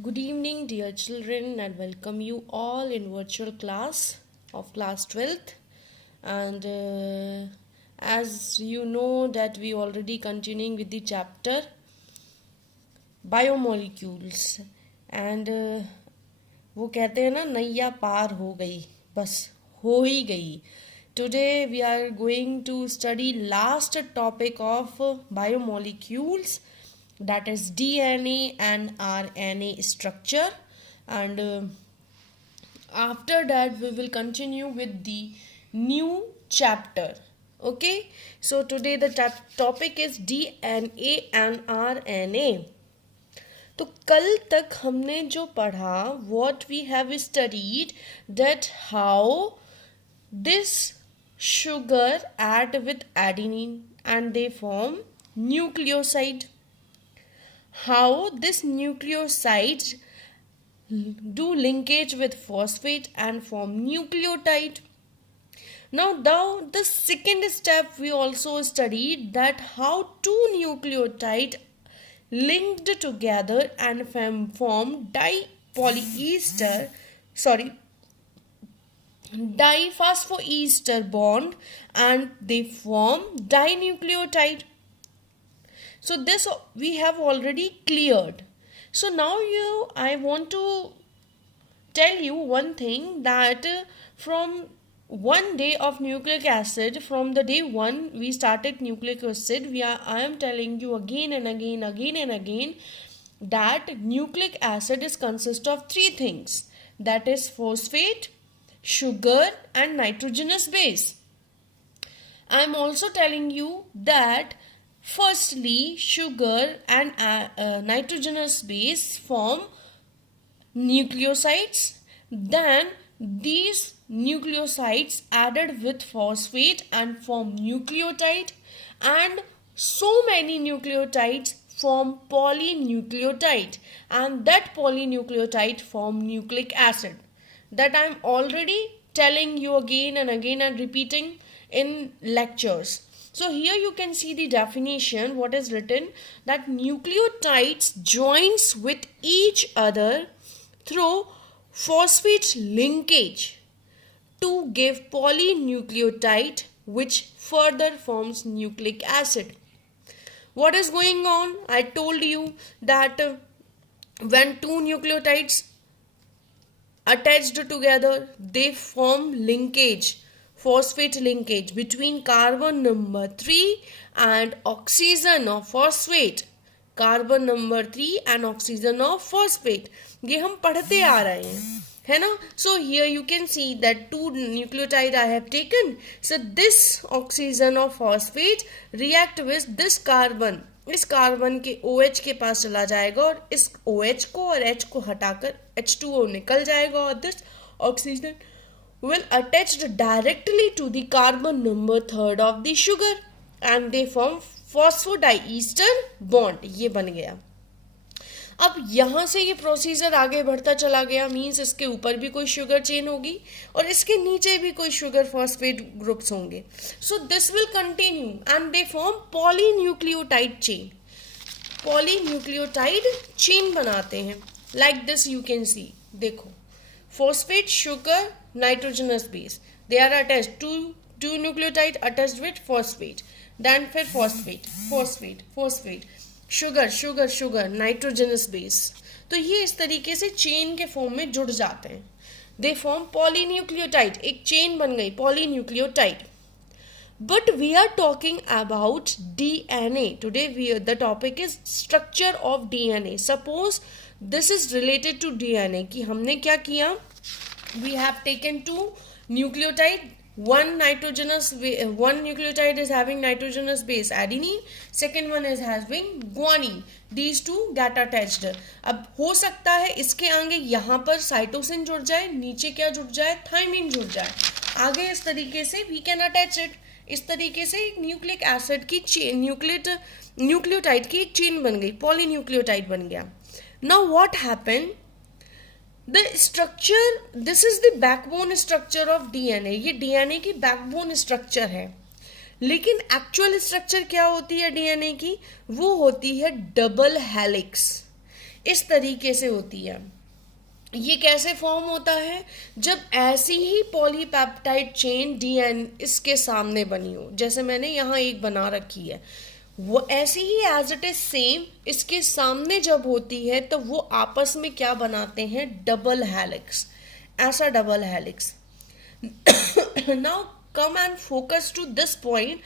Good evening, dear children, and welcome you all in virtual class of class 12th. And as you know that we already continuing with the chapter biomolecules and वो कहते हैं ना नैया पार हो गई बस हो ही गई. Today we are going to study last topic of biomolecules, that is DNA and RNA structure, and after that we will continue with the new chapter. Okay, so today the topic is DNA and RNA. तो कल तक हमने जो पढ़ा, what we have studied, that how this sugar add with adenine and they form nucleoside. How this nucleosides do linkage with phosphate and form nucleotide. Now the second step we also studied, that how two nucleotide linked together and form diphosphoester bond and they form dinucleotide. So this we have already cleared. So now I want to tell you one thing, that from one day of nucleic acid, from the day one we started nucleic acid, I am telling you again and again that nucleic acid is consist of three things, that is phosphate, sugar and nitrogenous base. I am also telling you that firstly sugar and nitrogenous base form nucleosides, then these nucleosides added with phosphate and form nucleotide, and so many nucleotides form polynucleotide, and that polynucleotide form nucleic acid. That I am already telling you again and again and repeating in lectures. So here you can see the definition, what is written, that nucleotides joins with each other through phosphate linkage to give polynucleotide which further forms nucleic acid. What is going on? I told you that when two nucleotides attached together, they form linkage, phosphate linkage between carbon number 3 and oxygen of phosphate. Carbon number 3 and oxygen of phosphate, ये हम पढ़ते आ रहे हैं, है ना. So here you can see that two nucleotide I have taken. So this oxygen of phosphate react with this carbon. इस carbon के OH के पास चला जाएगा और इस OH को और H को हटाकर H2O निकल जाएगा, और this oxygen will attached directly to the carbon number 3 of the sugar and they form phosphodiester bond. ये बन गया. अब यहाँ से ये प्रोसीजर आगे बढ़ता चला गया, मीन्स इसके ऊपर भी कोई शुगर चेन होगी और इसके नीचे भी कोई शुगर फॉस्फेट ग्रुप्स होंगे. So this will continue and they form polynucleotide chain. Polynucleotide chain बनाते हैं. Like this you can see. देखो, phosphate, sugar, nitrogenous base, they are attached to nucleotide attached with phosphate. Then फिर phosphate, sugar, nitrogenous base. तो ये इस तरीके से chain के फॉर्म में जुड़ जाते हैं. दे फॉर्म पॉलीन्यूक्लियोटाइड, एक चेन बन गई polynucleotide. But we are talking about DNA. Today the topic is structure of DNA. Suppose this is related to DNA, कि हमने क्या किया, we have taken two nucleotide. One nucleotide is having nitrogenous base adenine, second one is having guanine. These two get attached. अब हो सकता है इसके आगे यहाँ पर साइटोसिन जुड़ जाए, नीचे क्या जुड़ जाए, थायमिन जुड़ जाए. आगे इस तरीके से we can attach it. इस तरीके से एक न्यूक्लिक एसिड की चेन, न्यूक्लियोटाइड की एक चेन बन गई, पॉलीन्यूक्लियोटाइड बन गया. Now what happened? The structure, this is the backbone structure of DNA. ये DNA की backbone structure है. लेकिन एक्चुअल स्ट्रक्चर क्या होती है DNA की? वो होती है डबल हेलिक्स. इस तरीके से होती है। ये कैसे फॉर्म होता है? जब ऐसी ही पॉलीपेप्टाइड चेन डीएन इसके सामने बनी हो, जैसे मैंने यहाँ एक बना रखी है, वो ऐसी ही एज इट इज सेम इसके सामने जब होती है तो वो आपस में क्या बनाते हैं? Double helix. ऐसा double helix. Now come and focus to this point,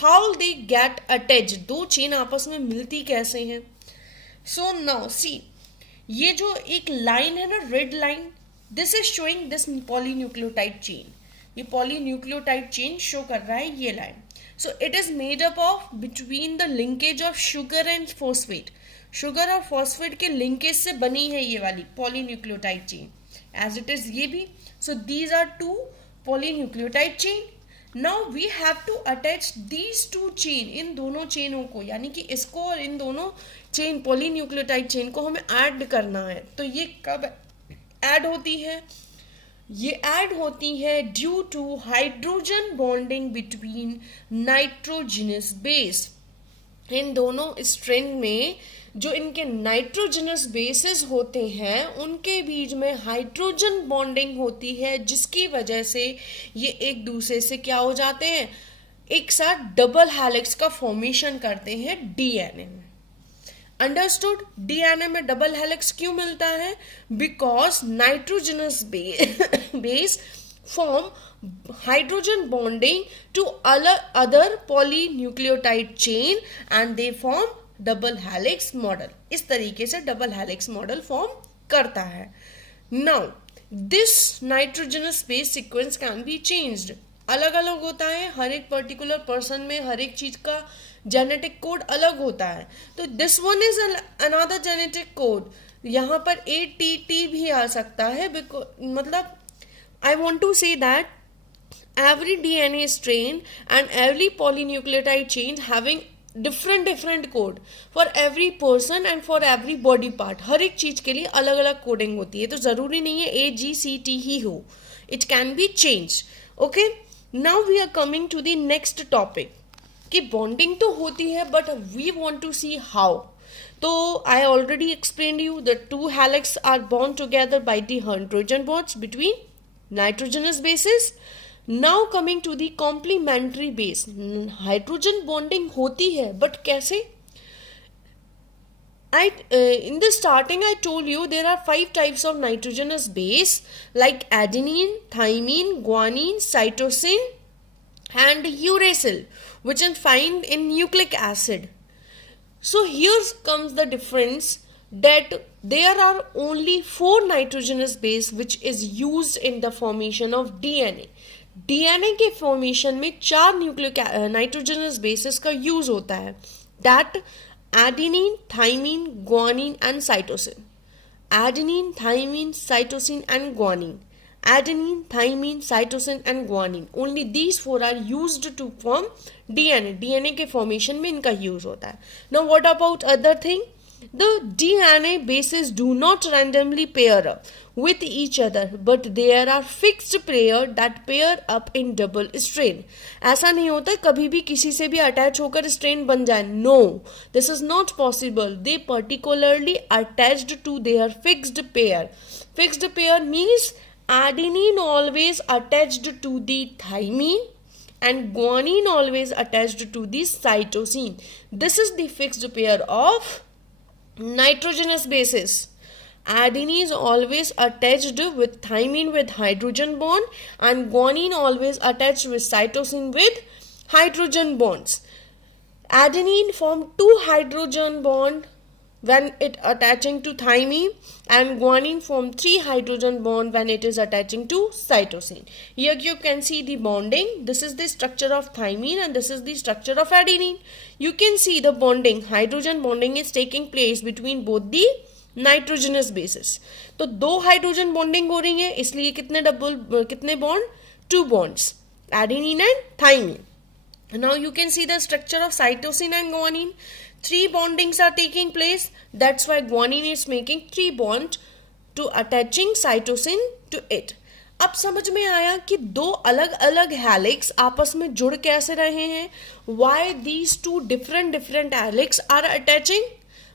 how they get attached. दो चेन आपस में मिलती कैसे हैं? सो नाउ सी, ये जो एक लाइन है ना, red line, this is showing this polynucleotide chain. ये पॉलीन्यूक्लियोटाइड चेन शो कर रहा है ये line. So it is made up of between the linkage of sugar and phosphate. Sugar और फॉस्फेट के लिंकेज से बनी है ये वाली polynucleotide chain, as it is ये भी। So these are two polynucleotide chain. Now we have to attach these two chain, इन दोनों चेनों को, यानी कि इसको और इन दोनों चेन पॉलीन्यूक्लियोटाइड चेन को हमें ऐड करना है। तो ये कब ऐड होती है? ये ऐड होती है due to hydrogen bonding between nitrogenous base. इन दोनों स्ट्रिंग में जो इनके नाइट्रोजनस बेसिस होते हैं उनके बीच में हाइड्रोजन बॉन्डिंग होती है, जिसकी वजह से ये एक दूसरे से क्या हो जाते हैं? एक साथ डबल हेलिक्स का फॉर्मेशन करते हैं डीएनए में। अंडरस्टूड? डीएनए में डबल हेलिक्स क्यों मिलता है? Because nitrogenous base form hydrogen bonding to other polynucleotide chain and they form double helix model। इस तरीके से डबल हेलिक्स मॉडल फॉर्म करता है। Now this nitrogenous base sequence can be changed. अलग अलग होता है, हर एक पर्टिकुलर पर्सन में हर एक चीज का जेनेटिक कोड अलग होता है। तो this one is another genetic code. यहाँ पर ATT भी आ सकता है, मतलब I want to say that every DNA strain and every polynucleotide chain having different code for every person and for every body part। हर एक चीज के लिए अलग अलग कोडिंग होती है, तो जरूरी नहीं है AGCT ही हो, it can be change. Okay, now we are coming to the next topic कि बॉन्डिंग तो होती है but we want to see how. तो I already explained you the two helix are bound together by the hydrogen bonds between nitrogenous bases। Now coming to the complementary base, hydrogen bonding होती है but कैसे? In the starting I told you there are 5 types of nitrogenous base like adenine, thymine, guanine, cytosine and uracil, which are found in nucleic acid। So here comes the difference that there are only 4 nitrogenous base which is used in the formation of DNA। DNA के formation में 4 nucleic nitrogenous bases का use होता है, that adenine, thymine, guanine and cytosine. Adenine, thymine, cytosine and guanine. Adenine, thymine, cytosine and guanine, only these 4 are used to form DNA। DNA के formation में इनका use होता है। Now what about other thing? The DNA bases do not randomly pair up with each other, but there are fixed pair that pair up in double strain। ऐसा नहीं होता कभी भी किसी से भी अटैच होकर स्ट्रेन बन जाए, no, this is not possible। They particularly attached to their fixed pair। Fixed pair means adenine always attached to the thymine and guanine always attached to the cytosine। This is the fixed pair of nitrogenous bases। Adenine is always attached with thymine with hydrogen bond and guanine always attached with cytosine with hydrogen bonds। Adenine form 2 hydrogen bond when it attaching to thymine and guanine form 3 hydrogen bond when it is attaching to cytosine। Here you can see the bonding, this is the structure of thymine and this is the structure of adenine। You can see the bonding, hydrogen bonding is taking place between both the nitrogenous bases। तो 2 hydrogen bonding हो रही है, इसलिए कितने bond? 2 bonds, adenine and thymine। Now you can see the structure of cytosine and guanine, 3 bondings are taking place, that's why guanine is making 3 bonds to attaching cytosine to it। अब समझ में आया कि 2 अलग अलग हेलिक्स आपस में जुड़ कैसे रहे हैं, why these 2 different helix are attaching,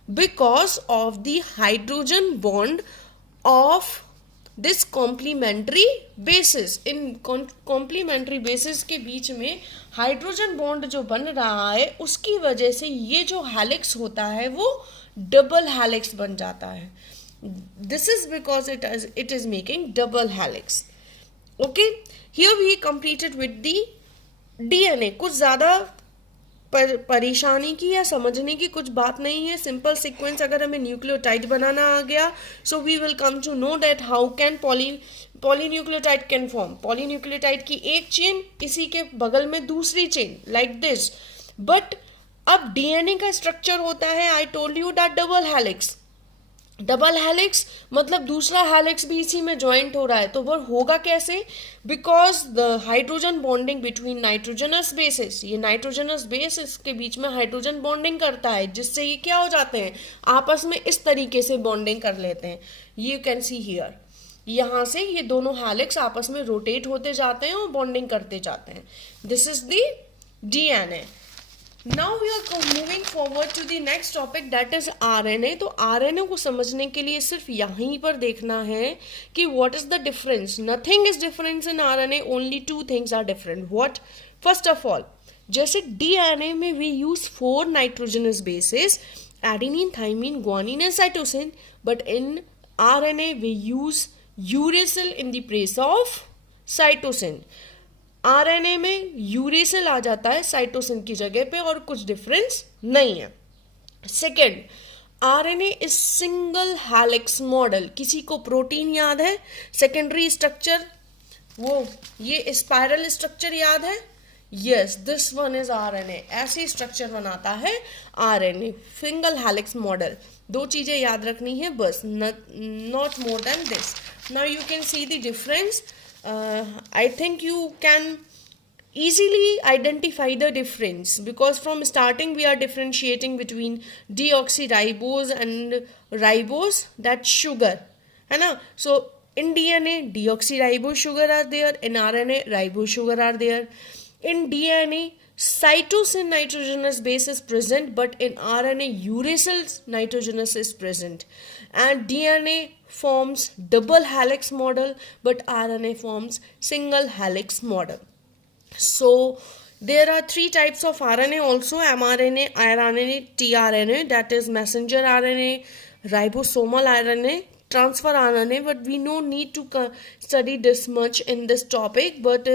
because of the hydrogen bond of this complementary bases. In complementary bases के बीच में हाइड्रोजन बॉन्ड जो बन रहा है उसकी वजह से ये जो हेलिक्स होता है वो डबल हेलिक्स बन जाता है. This is because it is making double helix. Okay, here we completed with the DNA. कुछ ज़्यादा परेशानी की या समझने की कुछ बात नहीं है. सिंपल सीक्वेंस अगर हमें न्यूक्लियोटाइड बनाना आ गया, so we will come to know that how can polynucleotide can form. Polynucleotide की एक चेन, इसी के बगल में दूसरी चेन, लाइक दिस. बट अब डीएनए का स्ट्रक्चर होता है, I told you that double helix. Double helix मतलब दूसरा हेलिक्स भी इसी में ज्वाइंट हो रहा है. तो वो होगा कैसे? Because the hydrogen bonding between nitrogenous bases, ये नाइट्रोजनस बेसिस के बीच में हाइड्रोजन बॉन्डिंग करता है, जिससे ये क्या हो जाते हैं, आपस में इस तरीके से बॉन्डिंग कर लेते हैं. यू कैन सी हियर, यहाँ से ये दोनों हेलिक्स आपस में रोटेट होते जाते हैं और बॉन्डिंग करते जाते हैं. This is the DNA. Now we are moving forward to the next topic, that is RNA. तो RNA को समझने के लिए सिर्फ यहीं पर देखना है कि what is the difference. Nothing is different in RNA, only two things are different. What? First of all, जैसे DNA में we use 4 nitrogenous bases, adenine, thymine, guanine and cytosine, but in RNA we use uracil in the place of cytosine. RNA में uracil आ जाता है cytosine की जगह पे, और कुछ डिफरेंस नहीं है. Second, RNA is single helix model. किसी को प्रोटीन याद है? सेकेंडरी स्ट्रक्चर, वो ये स्पाइरल स्ट्रक्चर याद है? Yes, this one is RNA. ऐसी स्ट्रक्चर बनाता है आरएनए, सिंगल हेलिक्स मॉडल. 2 चीजें याद रखनी है बस, not more than this. Now you can see the difference. I think you can easily identify the difference, because from starting we are differentiating between deoxyribose and ribose, that's sugar, है ना. So in DNA deoxyribose sugar are there, in RNA ribose sugar are there. In DNA cytosine nitrogenous base is present, but in RNA uracil nitrogenous is present. And DNA forms double helix model, but RNA forms single helix model. So there are 3 types of RNA also: mRNA, rRNA, tRNA, that is messenger RNA, ribosomal RNA, transfer RNA. But we no need to study this much in this topic, but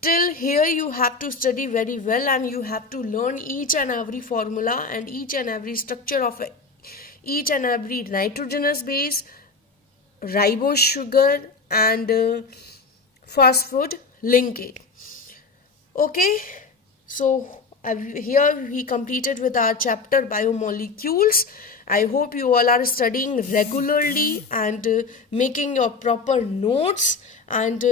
till here you have to study very well, and you have to learn each and every formula and each and every structure of each and every nitrogenous base, ribose sugar and phosphate linkage. Okay, so here we completed with our chapter biomolecules. I hope you all are studying regularly and making your proper notes, and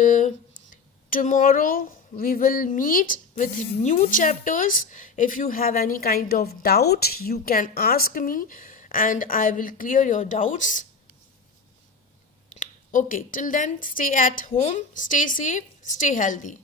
tomorrow we will meet with new chapters. If you have any kind of doubt, you can ask me and I will clear your doubts. Okay, till then, stay at home, stay safe, stay healthy.